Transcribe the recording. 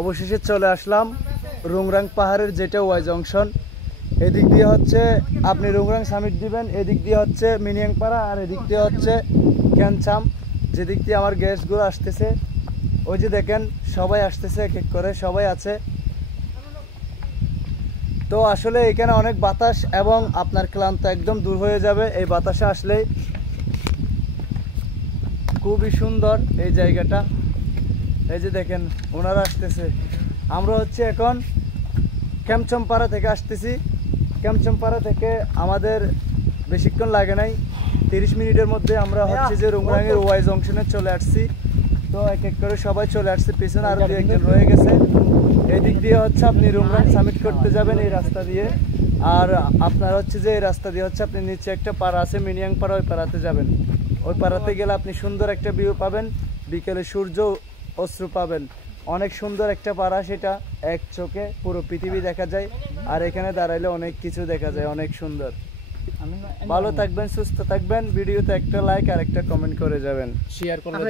অবশেষে চলে আসলাম রুংরাং পাহাড়ের যেটা ওয়াই জংশন। এদিক দিয়ে হচ্ছে আপনি রুংরাং সামিট দিবেন, এদিক দিয়ে হচ্ছে মিনিয়াংপাড়া, আর এদিক দিয়ে হচ্ছে ক্যানচাম। যেদিক দিয়ে আমার গেস্টগুলো আসতেছে, ওই যে দেখেন সবাই আসতেছে এক এক করে, সবাই আছে। তো আসলে এখানে অনেক বাতাস এবং আপনার ক্লান্ত একদম দূর হয়ে যাবে এই বাতাসে আসলেই। খুবই সুন্দর এই জায়গাটা। এই যে দেখেন ওনারা আসতেছে। আমরা হচ্ছে এখন ক্যামচমপাড়া থেকে আসতেছি। ক্যামচমপাড়া থেকে আমাদের বেশিক্ষণ লাগে নাই, 30 মিনিটের মধ্যে আমরা হচ্ছে যে রুংরাংয়ের ওয়াই জংশনে চলে আসছি। তো এক এক করে সবাই চলে আসছে, পিছনে আরো 2-1 জন রয়ে গেছে। এই দিক দিয়ে হচ্ছে আপনি রুংরাং সামিট করতে যাবেন এই রাস্তা দিয়ে। আর আপনার হচ্ছে যে এই রাস্তা দিয়ে হচ্ছে আপনি নিচে একটা পাড়া আছে মিনিয়াংপাড়া, ওই পাড়াতে যাবেন। ওই পাড়াতে গেলে আপনি সুন্দর একটা ভিউ পাবেন, বিকেলে সূর্য অস্ত্র পাবেন। অনেক সুন্দর একটা পাড়া, সেটা এক চোখে পুরো পৃথিবী দেখা যায়। আর এখানে দাঁড়াইলে অনেক কিছু দেখা যায়, অনেক সুন্দর। ভালো থাকবেন, সুস্থ থাকবেন। ভিডিওতে একটা লাইক আর একটা কমেন্ট করে যাবেন, শেয়ার করবেন।